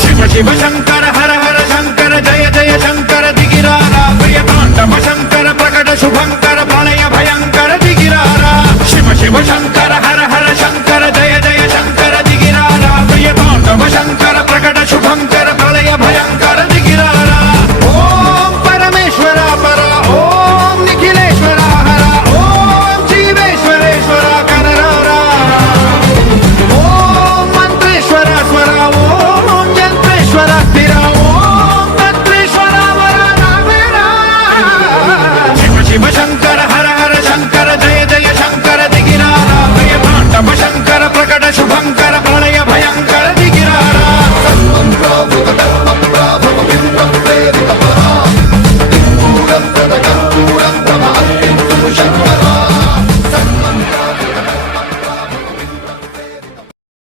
शिव शिव शंकर हर हर शंकर जय जय शंकर दिगिरारा प्रिय तांडव शंकर प्रकट शुभंकर प्रलय भयंकर दिगिरारा शिव शिव शंकर हर हर शंकर जय जय शंकर दिगिरारा प्रिय तांडव शंकर प्रकट शुभंकर प्रलय भयंकर दिगिरारा ओम परमेश्वरा परा ओम निखिलेश्वरा हरा ओम जीवेश्वरेश्वरा कनरारा ओम मंत्रेश्वरा स्वरा ओम यंत्रेश्वरा स्थिरा ओम तंत्रेश्वरा वरा नावेरा शिव शिव शंकर हर हर शंकर जय जय शंकर दिगिरारा प्रिय तांडव शंकर प्रकट शुभंकर